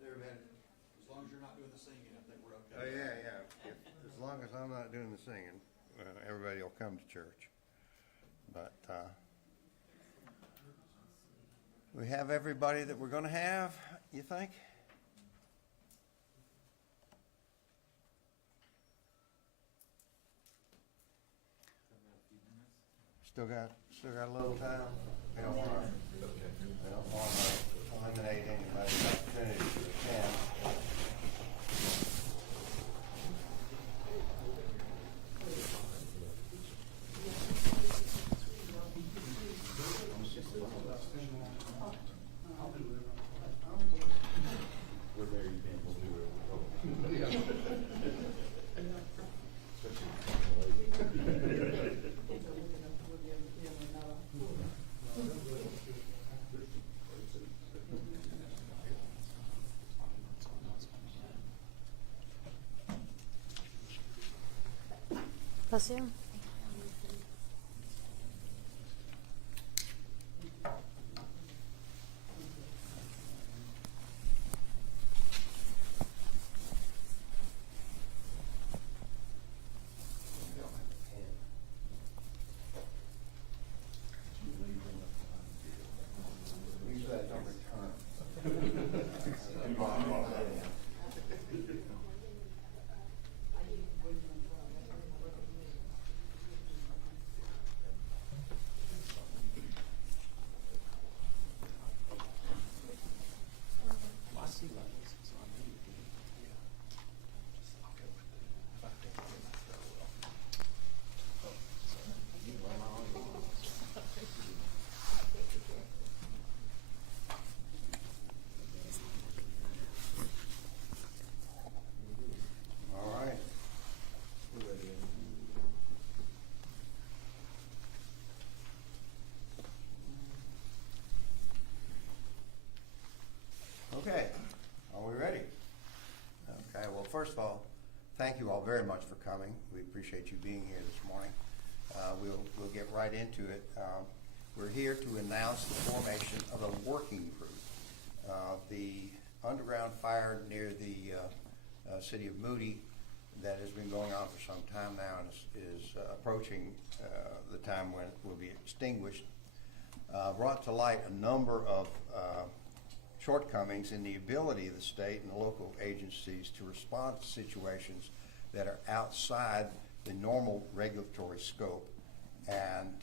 There, man, as long as you're not doing the singing, I think we're okay. Oh, yeah. As long as I'm not doing the singing, everybody will come to church. But we have everybody that we're going to have, you think? Still got a little time. We don't want to eliminate anybody's opportunity to attend. We're very big, we'll do it. Paseo. Usually I don't return. All right. Okay, are we ready? Okay, well, first of all, thank you all very much for coming. We appreciate you being here this morning. We'll get right into it. We're here to announce the formation of a working group. The underground fire near the city of Moody that has been going on for some time now and is approaching the time when it will be extinguished, brought to light a number of shortcomings in the ability of the state and the local agencies to respond to situations that are outside the normal regulatory scope. And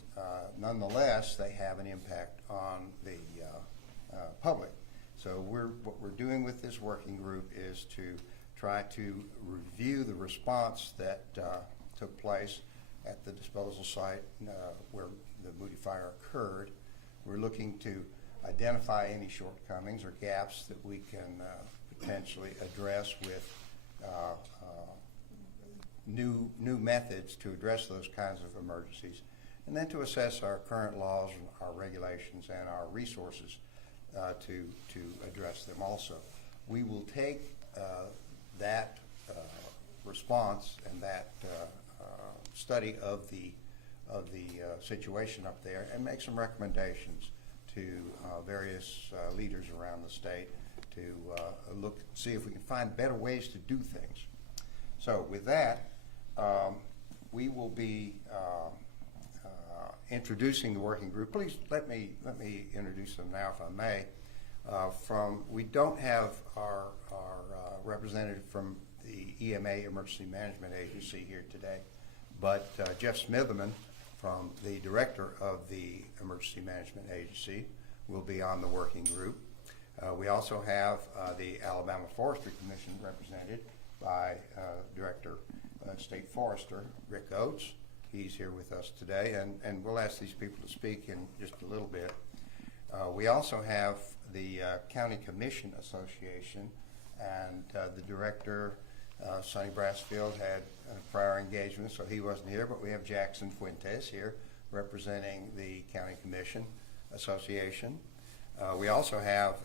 nonetheless, they have an impact on the public. So what we're doing with this working group is to try to review the response that took place at the disposal site where the Moody fire occurred. We're looking to identify any shortcomings or gaps that we can potentially address with new methods to address those kinds of emergencies, and then to assess our current laws, and our regulations, and our resources to address them also. We will take that response and that study of the situation up there and make some recommendations to various leaders around the state to see if we can find better ways to do things. So with that, we will be introducing the working group. Please let me introduce them now, if I may. We don't have our representative from the EMA, Emergency Management Agency, here today, but Jeff Smitherman, from the director of the Emergency Management Agency, will be on the working group. We also have the Alabama Forestry Commission represented by Director State Forester Rick Oates. He's here with us today, and we'll ask these people to speak in just a little bit. We also have the County Commission Association, and the director, Sonny Brassfield, had prior engagement, so he wasn't here, but we have Jackson Fuentes here representing the County Commission Association. We also have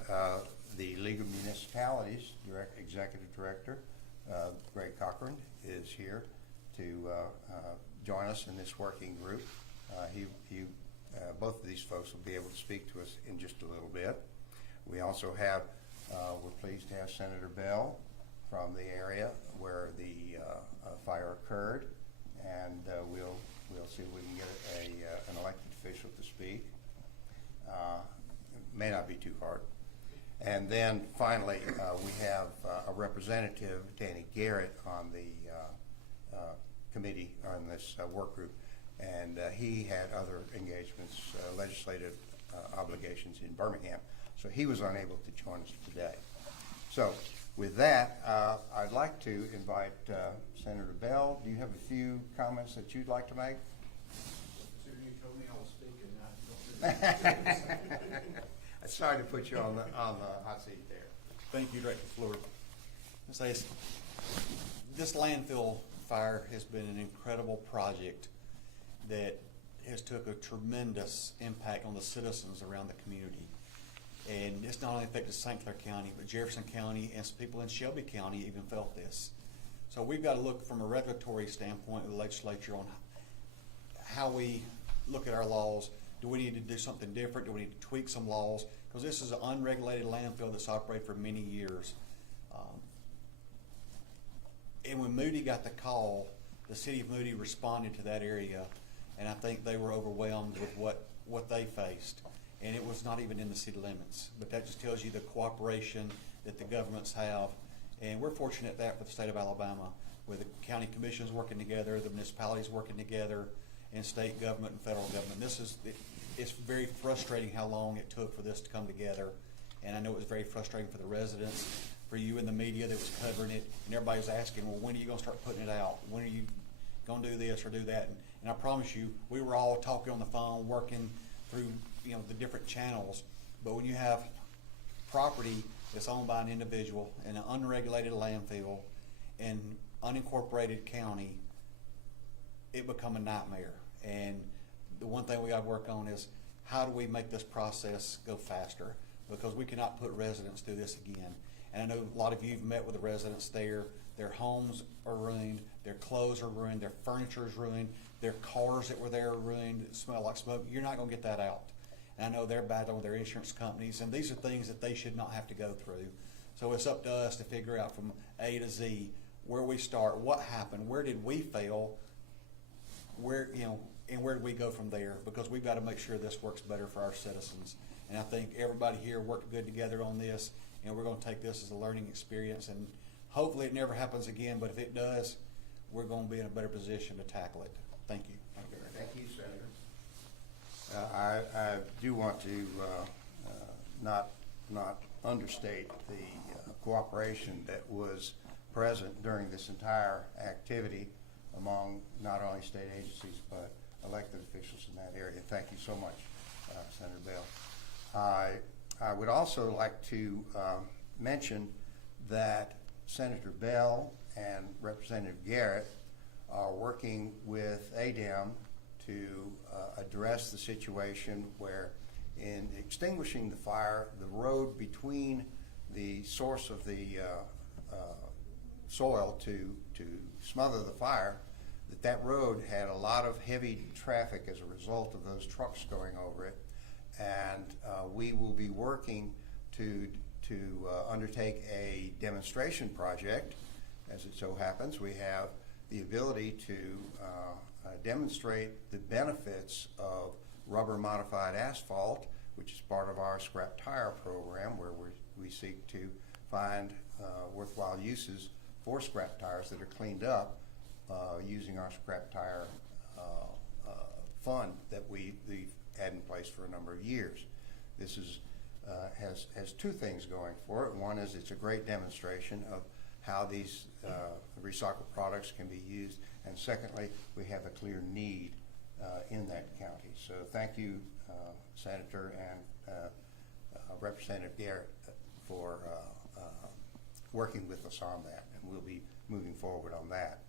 the League of Municipalities Executive Director, Greg Cochran, is here to join us in this working group. Both of these folks will be able to speak to us in just a little bit. We also have We're pleased to have Senator Bell from the area where the fire occurred, and we'll see if we can get an elected official to speak. May not be too hard. And then finally, we have a representative, Danny Garrett, on the committee on this work group, and he had other engagements, legislative obligations in Birmingham, so he was unable to join us today. So with that, I'd like to invite Senator Bell. Do you have a few comments that you'd like to make? Sir, you told me I was speaking, not. I'm sorry to put you on the hot seat there. Thank you, Director Fleur. This landfill fire has been an incredible project that has took a tremendous impact on the citizens around the community. And it's not only affected St. Clair County, but Jefferson County and some people in Shelby County even felt this. So we've got to look from a regulatory standpoint with the legislature on how we look at our laws. Do we need to do something different? Do we need to tweak some laws? Because this is an unregulated landfill that's operated for many years. And when Moody got the call, the city of Moody responded to that area, and I think they were overwhelmed with what they faced. And it was not even in the city limits. But that just tells you the cooperation that the governments have. And we're fortunate that with the state of Alabama, with the county commissions working together, the municipalities working together, and state government and federal government. It's very frustrating how long it took for this to come together. And I know it was very frustrating for the residents, for you in the media that was covering it, and everybody was asking, well, when are you going to start putting it out? When are you going to do this or do that? And I promise you, we were all talking on the phone, working through the different channels. But when you have property that's owned by an individual in an unregulated landfill in unincorporated county, it become a nightmare. And the one thing we got to work on is how do we make this process go faster? Because we cannot put residents through this again. And I know a lot of you have met with the residents there. Their homes are ruined, their clothes are ruined, their furniture is ruined, their cars that were there are ruined, that smell like smoke. You're not going to get that out. And I know they're battling with their insurance companies, and these are things that they should not have to go through. So it's up to us to figure out from A to Z where we start, what happened, where did we fail, and where do we go from there? Because we've got to make sure this works better for our citizens. And I think everybody here worked good together on this, and we're going to take this as a learning experience. And hopefully it never happens again, but if it does, we're going to be in a better position to tackle it. Thank you. Thank you, Senator. I do want to not understate the cooperation that was present during this entire activity among not only state agencies but elected officials in that area. Thank you so much, Senator Bell. I would also like to mention that Senator Bell and Representative Garrett are working with ADEM to address the situation where, in extinguishing the fire, the road between the source of the soil to smother the fire, that road had a lot of heavy traffic as a result of those trucks going over it. And we will be working to undertake a demonstration project. As it so happens, we have the ability to demonstrate the benefits of rubber modified asphalt, which is part of our scrap tire program, where we seek to find worthwhile uses for scrap tires that are cleaned up using our scrap tire fund that we've had in place for a number of years. This has two things going for it. One is it's a great demonstration of how these recycled products can be used, and secondly, we have a clear need in that county. So thank you, Senator and Representative Garrett, for working with us on that, and we'll be moving forward on that.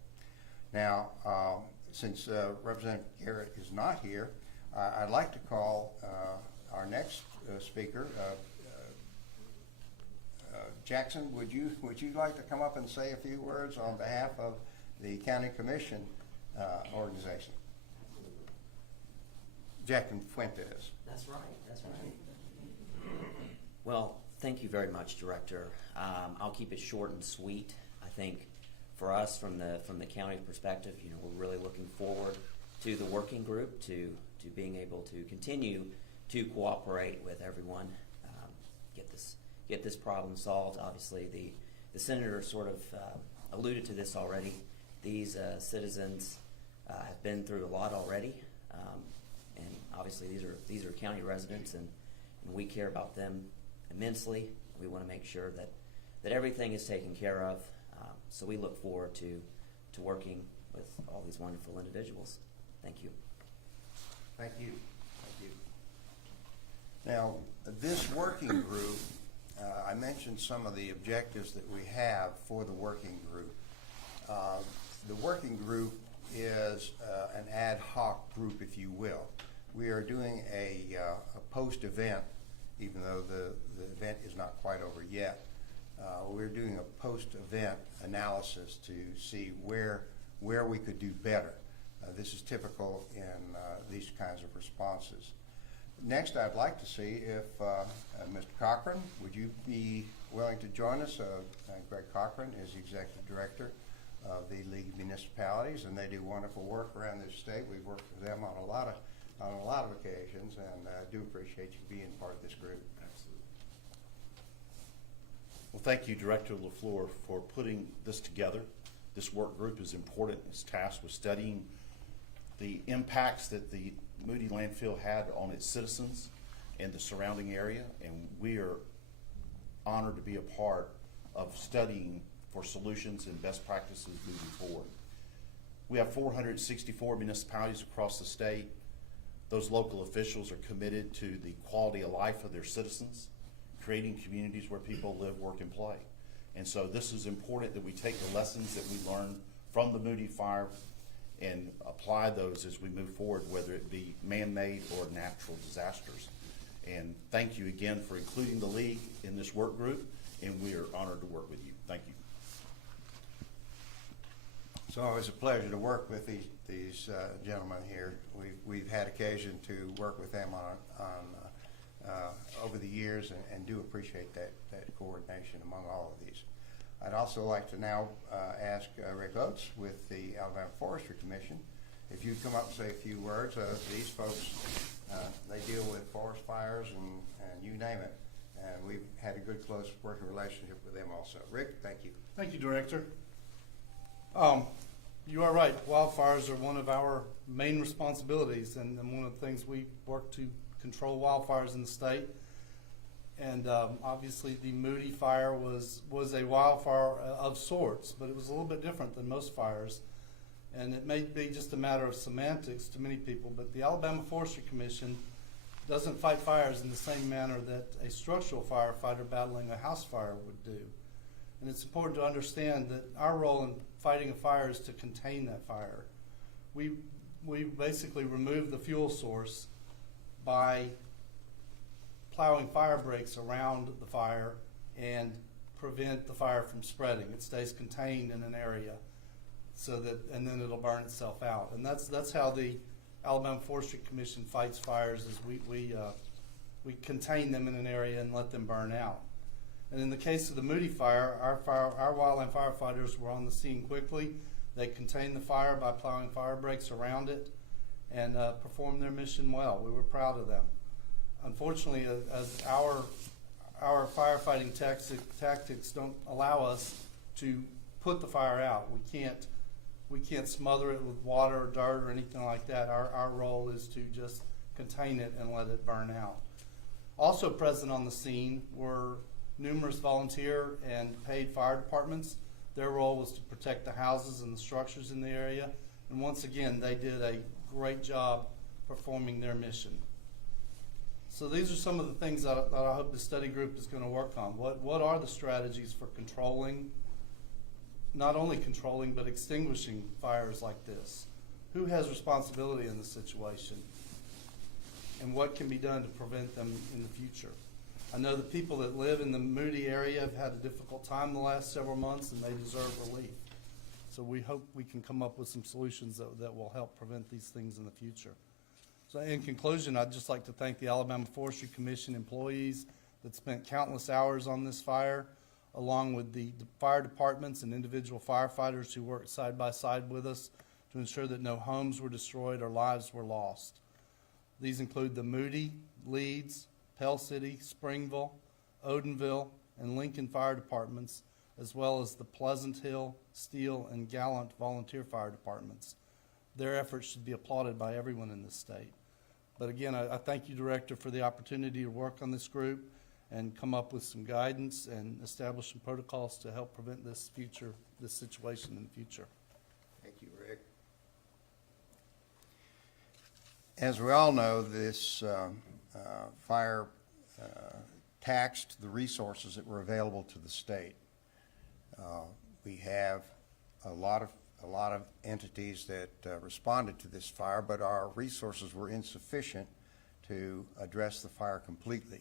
Now, since Representative Garrett is not here, I'd like to call our next speaker. Jackson, would you like to come up and say a few words on behalf of the County Commission organization? Jackson Fuentes. That's right. Well, thank you. Thank you very much, Director. I'll keep it short and sweet. I think for us, from the county perspective, we're really looking forward to the working group, to being able to continue to cooperate with everyone, get this problem solved. Obviously, the senator sort of alluded to this already. These citizens have been through a lot already, and obviously these are county residents, and we care about them immensely. We want to make sure that everything is taken care of. So we look forward to working with all these wonderful individuals. Thank you. Thank you. Thank you. Now, this working group, I mentioned some of the objectives that we have for the working group. The working group is an ad hoc group, if you will. We are doing a post-event, even though the event is not quite over yet. We're doing a post-event analysis to see where we could do better. This is typical in these kinds of responses. Next, I'd like to see if Mr. Cochran, would you be willing to join us? Greg Cochran is the Executive Director of the League of Municipalities, and they do wonderful work around this state. We've worked with them on a lot of occasions, and I do appreciate you being part of this group. Absolutely. Well, thank you, Director LaFleur, for putting this together. This work group is important. It's tasked with studying the impacts that the Moody landfill had on its citizens and the surrounding area, and we are honored to be a part of studying for solutions and best practices moving forward. We have 464 municipalities across the state. Those local officials are committed to the quality of life of their citizens, creating communities where people live, work, and play. And so this is important that we take the lessons that we learned from the Moody fire and apply those as we move forward, whether it be man-made or natural disasters. And thank you again for including the League in this work group, and we are honored to work with you. Thank you. It's always a pleasure to work with these gentlemen here. We've had occasion to work with them on over the years, and do appreciate that coordination among all of these. I'd also like to now ask Rick Oates with the Alabama Forestry Commission if you'd come up and say a few words. These folks, they deal with forest fires and you name it, and we've had a good, close working relationship with them also. Rick, thank you. Thank you, Director. You are right. Wildfires are one of our main responsibilities, and one of the things we work to control wildfires in the state. And obviously the Moody fire was a wildfire of sorts, but it was a little bit different than most fires. And it may be just a matter of semantics to many people, but the Alabama Forestry Commission doesn't fight fires in the same manner that a structural firefighter battling a house fire would do. And it's important to understand that our role in fighting a fire is to contain that fire. We basically remove the fuel source by plowing fire breaks around the fire and prevent the fire from spreading. It stays contained in an area and then it'll burn itself out. And that's how the Alabama Forestry Commission fights fires, is we contain them in an area and let them burn out. And in the case of the Moody fire, our wildland firefighters were on the scene quickly. They contained the fire by plowing fire breaks around it and performed their mission well. We were proud of them. Unfortunately, as our firefighting tactics don't allow us to put the fire out. We can't smother it with water or dirt or anything like that. Our role is to just contain it and let it burn out. Also present on the scene were numerous volunteer and paid fire departments. Their role was to protect the houses and the structures in the area. And once again, they did a great job performing their mission. So these are some of the things that I hope the study group is going to work on. What are the strategies for controlling, not only controlling, but extinguishing fires like this? Who has responsibility in this situation? And what can be done to prevent them in the future? I know the people that live in the Moody area have had a difficult time the last several months, and they deserve relief. So we hope we can come up with some solutions that will help prevent these things in the future. So in conclusion, I'd just like to thank the Alabama Forestry Commission employees, that spent countless hours on this fire, along with the fire departments and individual firefighters who worked side by side with us to ensure that no homes were destroyed or lives were lost. These include the Moody, Leeds, Pell City, Springville, Odenville, and Lincoln fire departments, as well as the Pleasant Hill, Steele, and Gallant volunteer fire departments. Their efforts should be applauded by everyone in this state. But again, I thank you, Director, for the opportunity to work on this group and come up with some guidance and establish some protocols to help prevent this situation in the future. Thank you, Rick. As we all know, this fire taxed the resources that were available to the state. We have a lot of entities that responded to this fire, but our resources were insufficient to address the fire completely.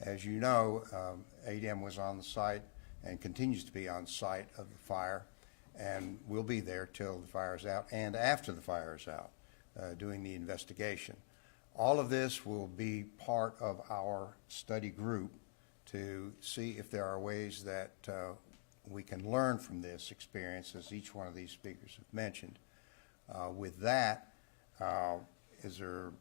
As you know, ADEM was on the site and continues to be on site of the fire, and will be there till the fire is out and after the fire is out, doing the investigation. All of this will be part of our study group to see if there are ways that we can learn from this experience, as each one of these speakers have mentioned. With that, is there,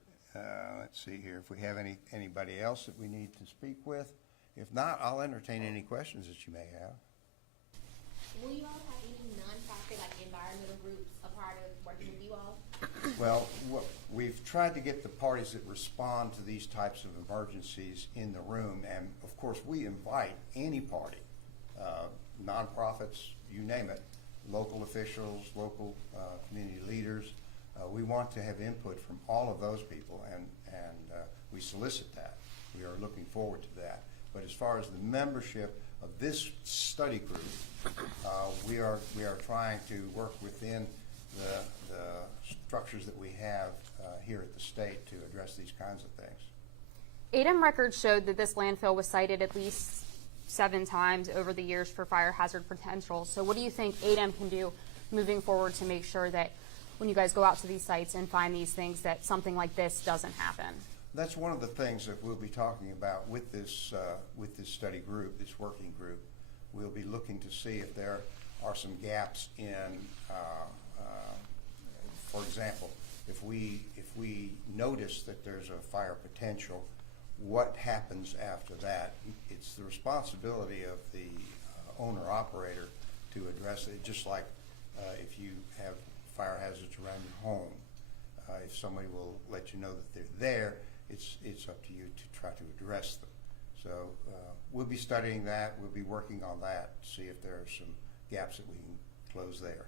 let's see here, if we have anybody else that we need to speak with. If not, I'll entertain any questions that you may have. Will you all have any nonprofit, like environmental groups, a part of working with you all? Well, we've tried to get the parties that respond to these types of emergencies in the room, and of course we invite any party, nonprofits, you name it, local officials, local community leaders. We want to have input from all of those people, and we solicit that. We are looking forward to that. But as far as the membership of this study group, we are trying to work within the structures that we have here at the state to address these kinds of things. ADEM records showed that this landfill was cited at least 7 times over the years for fire hazard potential. So what do you think ADEM can do moving forward to make sure that when you guys go out to these sites and find these things, that something like this doesn't happen? That's one of the things that we'll be talking about with this study group, this working group. We'll be looking to see if there are some gaps in, for example, if we notice that there's a fire potential, what happens after that? It's the responsibility of the owner-operator to address it, just like if you have fire hazards around your home. If somebody will let you know that they're there, it's up to you to try to address them. So we'll be studying that. We'll be working on that to see if there are some gaps that we can close there.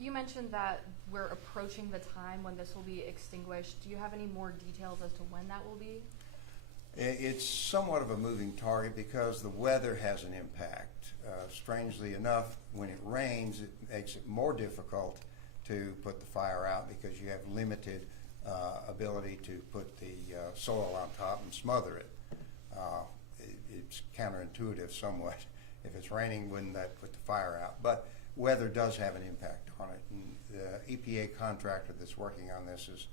You mentioned that we're approaching the time when this will be extinguished. Do you have any more details as to when that will be? It's somewhat of a moving target because the weather has an impact. Strangely enough, when it rains, it makes it more difficult to put the fire out because you have limited ability to put the soil on top and smother it. It's counterintuitive somewhat. If it's raining, wouldn't that put the fire out? But weather does have an impact on it. And the EPA contractor that's working on this is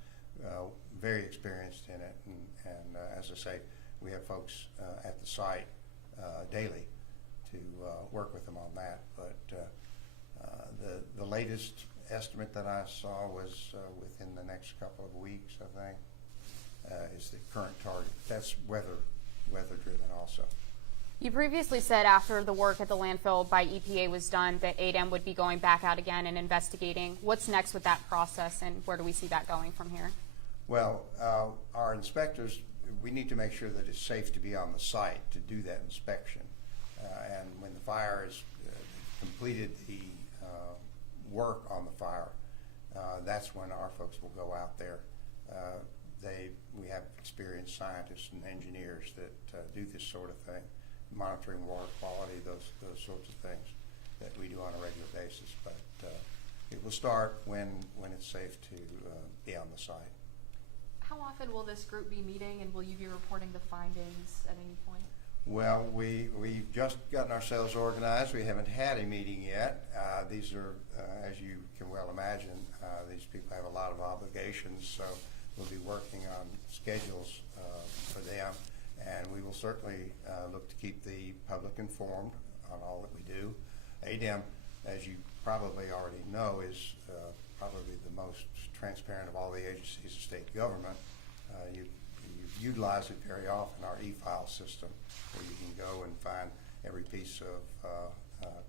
very experienced in it. And as I say, we have folks at the site daily to work with them on that. But the latest estimate that I saw was within the next couple of weeks, I think, is the current target. That's weather driven also. You previously said after the work at the landfill by EPA was done that ADEM would be going back out again and investigating. What's next with that process, and where do we see that going from here? Well, our inspectors, we need to make sure that it's safe to be on the site to do that inspection. And when the fire is completed the work on the fire, that's when our folks will go out there. We have experienced scientists and engineers that do this sort of thing, monitoring water quality, those sorts of things that we do on a regular basis. But it will start when it's safe to be on the site. How often will this group be meeting, and will you be reporting the findings at any point? Well, we've just gotten ourselves organized. We haven't had a meeting yet. These are, as you can well imagine, these people have a lot of obligations, so we'll be working on schedules for them And we will certainly look to keep the public informed on all that we do. ADEM, as you probably already know, is probably the most transparent of all the agencies of state government. You utilize it very often, our e-file system, where you can go and find every piece of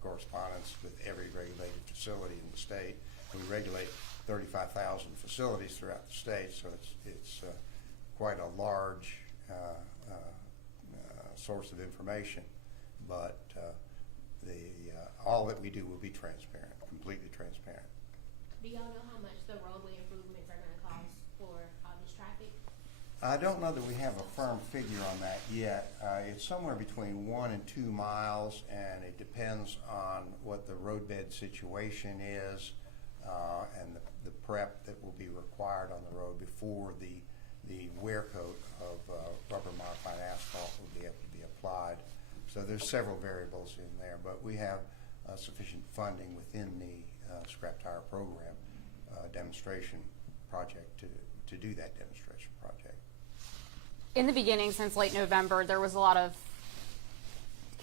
correspondence with every regulated facility in the state. We regulate 35,000 facilities throughout the state, so it's quite a large source of information. But all that we do will be transparent, completely transparent. Do y'all know how much the roadway improvements are gonna cost for all this traffic? I don't know that we have a firm figure on that yet. It's somewhere between 1 and 2 miles, and it depends on what the roadbed situation is and the prep that will be required on the road before the wear coat of rubber modified asphalt will be able to be applied. So there's several variables in there, but we have sufficient funding within the scrap tire program demonstration project to do that demonstration project. In the beginning, since late November, there was a lot of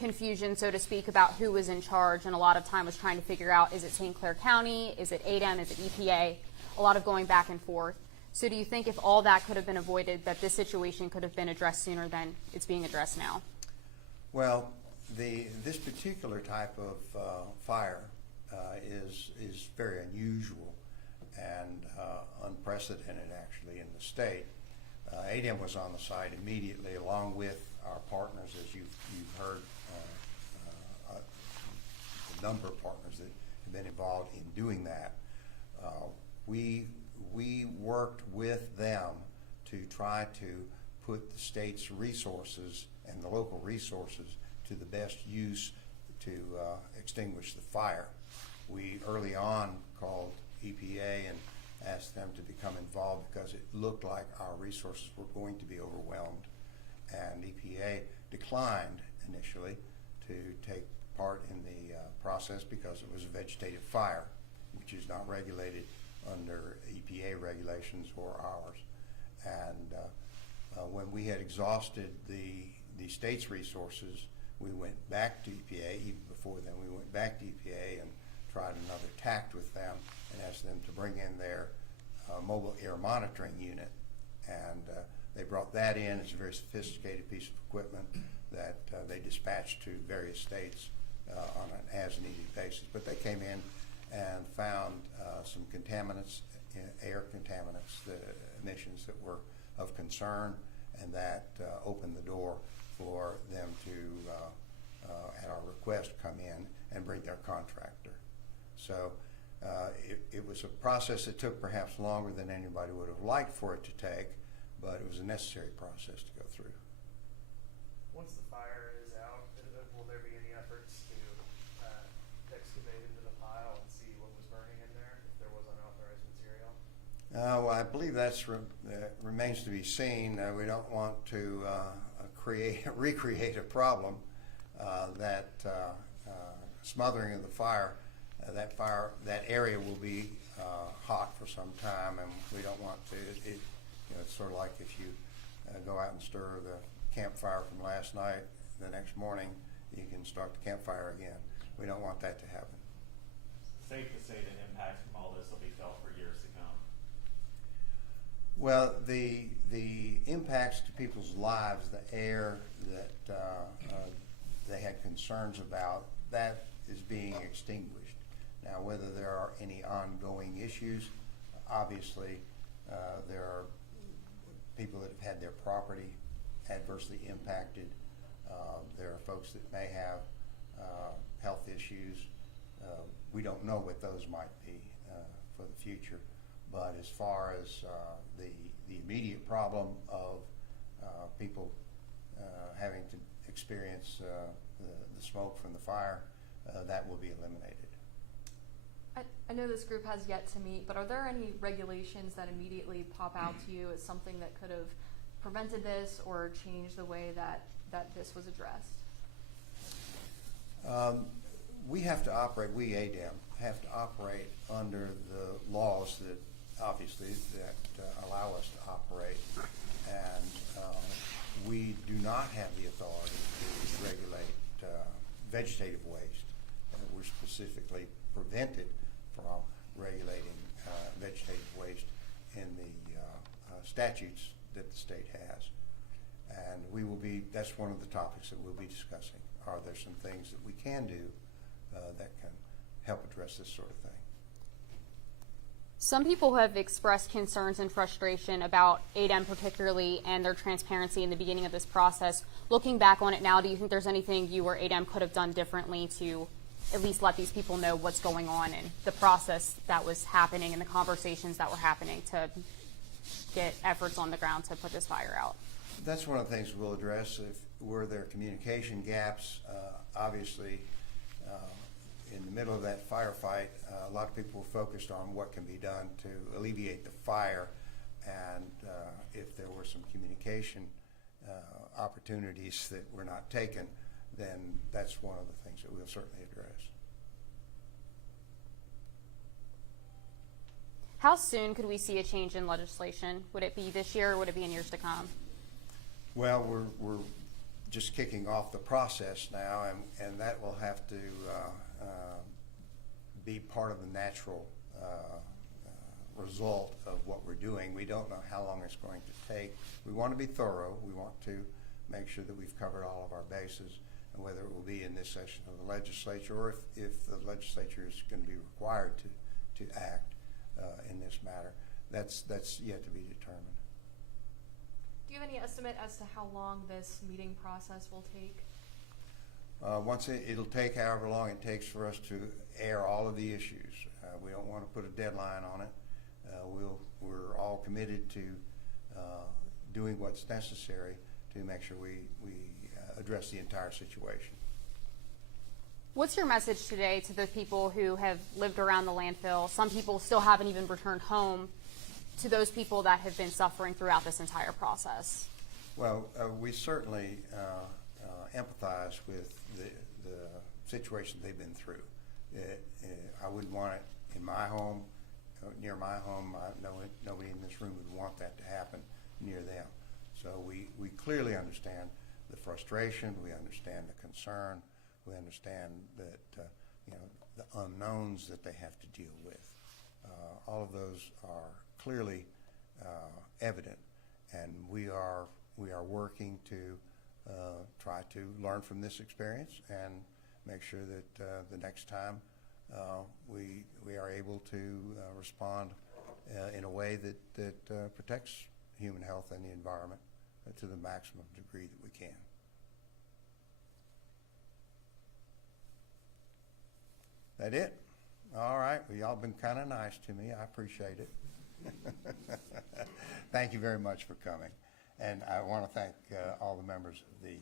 confusion, so to speak, about who was in charge, and a lot of time was trying to figure out, is it St. Clair County, is it ADEM, is it EPA, a lot of going back and forth. So do you think if all that could have been avoided, that this situation could have been addressed sooner than it's being addressed now? Well, this particular type of fire is very unusual and unprecedented, actually, in the state. ADEM was on the site immediately, along with our partners, as you've heard, the number of partners that have been involved in doing that. We worked with them to try to put the state's resources and the local resources to the best use to extinguish the fire. We early on called EPA and asked them to become involved because it looked like our resources were going to be overwhelmed. And EPA declined initially to take part in the process because it was a vegetative fire, which is not regulated under EPA regulations or ours. And when we had exhausted the state's resources, we went back to EPA. Even before then, we went back to EPA and tried another tact with them and asked them to bring in their mobile air monitoring unit. And they brought that in. It's a very sophisticated piece of equipment that they dispatched to various states on an as-needed basis. But they came in and found some contaminants, air contaminants, the emissions that were of concern, and that opened the door for them to, at our request, come in and bring their contractor. So it was a process that took perhaps longer than anybody would have liked for it to take, but it was a necessary process to go through. Once the fire is out, will there be any efforts to excavate into the pile and see what was burning in there, if there was unauthorized material? Well, I believe that remains to be seen. We don't want to recreate a problem that smothering of the fire. That area will be hot for some time, and we don't want to. It's sort of like if you go out and stir the campfire from last night, the next morning you can start the campfire again. We don't want that to happen. Safe to say that impacts from all this will be felt for years to come. Well, the impacts to people's lives, the air that they had concerns about, that is being extinguished. Now, whether there are any ongoing issues, obviously there are people that have had their property adversely impacted. There are folks that may have health issues. We don't know what those might be for the future. But as far as the immediate problem of people having to experience the smoke from the fire, that will be eliminated. I know this group has yet to meet, but are there any regulations that immediately pop out to you as something that could have prevented this or changed the way that this was addressed? We have to operate, we ADEM have to operate under the laws that obviously that allow us to operate. And we do not have the authority to regulate vegetative waste. We're specifically prevented from regulating vegetative waste in the statutes that the state has. And that's one of the topics that we'll be discussing. Are there some things that we can do that can help address this sort of thing? Some people have expressed concerns and frustration about ADEM particularly and their transparency in the beginning of this process. Looking back on it now, do you think there's anything you or ADEM could have done differently to at least let these people know what's going on and the process that was happening and the conversations that were happening to get efforts on the ground to put this fire out? That's one of the things we'll address. Were there communication gaps? Obviously, in the middle of that firefight, a lot of people were focused on what can be done to alleviate the fire, and if there were some communication opportunities that were not taken, then that's one of the things that we'll certainly address. How soon could we see a change in legislation? Would it be this year or would it be in years to come? Well, we're just kicking off the process now, and that will have to be part of the natural result of what we're doing. We don't know how long it's going to take. We want to be thorough. We want to make sure that we've covered all of our bases, and whether it will be in this session of the legislature or if the legislature is going to be required to act in this matter, that's yet to be determined. Do you have any estimate as to how long this meeting process will take? It'll take however long it takes for us to air all of the issues. We don't want to put a deadline on it. We're all committed to doing what's necessary to make sure we address the entire situation. What's your message today to the people who have lived around the landfill? Some people still haven't even returned home, to those people that have been suffering throughout this entire process? Well, we certainly empathize with the situation they've been through. I wouldn't want it in my home, near my home. Nobody in this room would want that to happen near them. So we clearly understand the frustration. We understand the concern. We understand that the unknowns that they have to deal with. All of those are clearly evident, and we are working to try to learn from this experience and make sure that the next time we are able to respond in a way that protects human health and the environment to the maximum degree that we can. That it? All right. Well, y'all been kind of nice to me. I appreciate it. Thank you very much for coming. And I want to thank all the members of the